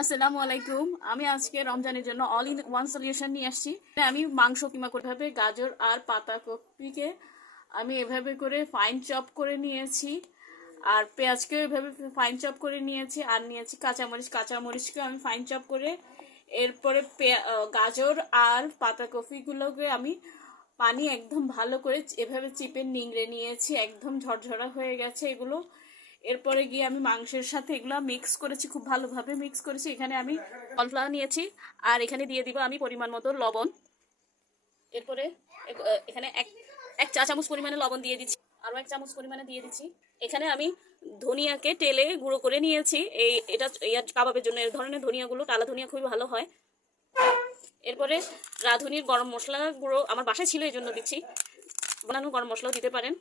আসসালামু আলাইকুম। আমি আজকে রমজানের জন্য অল ইন ওয়ান সলিউশন নিয়ে আসছি। আমি মাংস কিমা হবে গাজর আর পাতাকপিকে আমি এভাবে করে ফাইন চপ করে নিয়েছি। আর পেঁয়াজকেও এভাবে ফাইন চপ করে নিয়েছি আর নিয়েছি কাঁচামরিচ। কাঁচামরিচকে আমি ফাইন চপ করে এরপরে গাজর আর পাতাকপিগুলোকে আমি পানি একদম ভালো করে এভাবে চিপে নিংড়ে নিয়েছি। একদম ঝরঝরা হয়ে গেছে এগুলো। এরপরে গিয়ে আমি মাংসের সাথে এগুলো মিক্স করেছি, খুব ভালোভাবে মিক্স করেছি। এখানে আমি কর্নফ্লাওয়ার নিয়েছি, আর এখানে দিয়ে দিব আমি পরিমাণ মতো লবণ। এরপরে এখানে এক এক চা চামচ পরিমাণে লবণ দিয়ে দিচ্ছি, আরও এক চামচ পরিমাণে দিয়ে দিচ্ছি। এখানে আমি ধনিয়াকে তেলে গুঁড়ো করে নিয়েছি, এই এটা কাবাবের জন্য, এই ধরনের ধনিয়াগুলো, কালা ধনিয়া খুবই ভালো হয়। এরপরে রাঁধুনির গরম মশলা গুঁড়ো আমার বাসায় ছিল, এই জন্য দিচ্ছি। বানানো গরম মশলাও দিতে পারেন।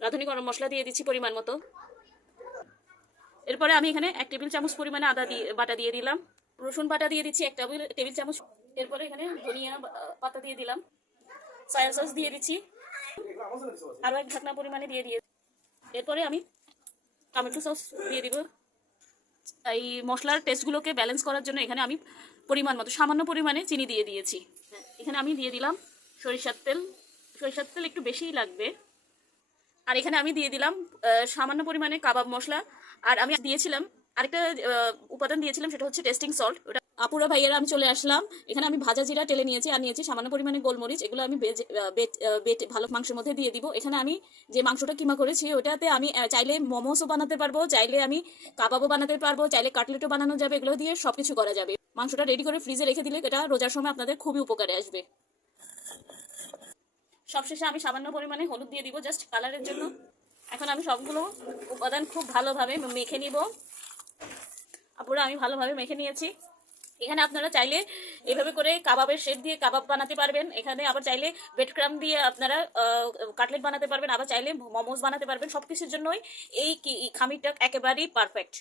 রাঁধুনি গরম মশলা দিয়ে দিচ্ছি পরিমাণ মতো। এরপরে আমি এখানে এক টেবিল চামচ পরিমাণে আদা দিয়ে, বাটা দিয়ে দিলাম। রসুন বাটা দিয়ে দিচ্ছি এক টেবিল টেবিল চামচ। এরপরে এখানে ধনিয়া পাতা দিয়ে দিলাম। সয়া সস দিয়ে দিচ্ছি। আরও এক ঢাকনা পরিমাণে দিয়ে দিয়ে এরপরে আমি টমেটো সস দিয়ে দিব। এই মশলার টেস্টগুলোকে ব্যালেন্স করার জন্য এখানে আমি পরিমাণ মতো, সামান্য পরিমাণে চিনি দিয়ে দিয়েছি। এখানে আমি দিয়ে দিলাম সরিষার তেল। সরিষার তেল একটু বেশিই লাগবে। আর এখানে আমি দিয়ে দিলাম সামান্য পরিমাণে কাবাব মশলা। আর আমি দিয়েছিলাম, আরেকটা উপাদান দিয়েছিলাম, সেটা হচ্ছে টেস্টিং সল্ট ওটা আপুরা ভাইয়েরা, আমি চলে আসলাম। এখানে আমি ভাজা জিরা টেলে নিয়েছি, আর নিয়েছি সামান্য পরিমাণে গোলমরিচ। এগুলো আমি বেট ভালো মাংসের মধ্যে দিয়ে দিব। এখানে আমি যে মাংসটা কিমা করেছি, ওটাতে আমি চাইলে মোমোসও বানাতে পারব, চাইলে আমি কাবাবও বানাতে পারব, চাইলে কাটলেটও বানানো যাবে। এগুলো দিয়ে সবকিছু করা যাবে। মাংসটা রেডি করে ফ্রিজে রেখে দিলে এটা রোজার সময় আপনাদের খুবই উপকারে আসবে। সবশেষে আমি সামান্য পরিমাণে হলুদ দিয়ে দিব জাস্ট কালারের জন্য। এখন আমি সবগুলো উপাদান খুব ভালোভাবে মেখে নিব। আপুরা, আমি ভালোভাবে মেখে নিয়েছি। এখানে আপনারা চাইলে এভাবে করে কাবাবের শেপ দিয়ে কাবাব বানাতে পারবেন। এখানে আবার চাইলে ব্রেড ক্রাম দিয়ে আপনারা কাটলেট বানাতে পারবেন। আবার চাইলে মোমোজ বানাতে পারবেন। সব কিছুর জন্যই এই খামিরটা একেবারেই পারফেক্ট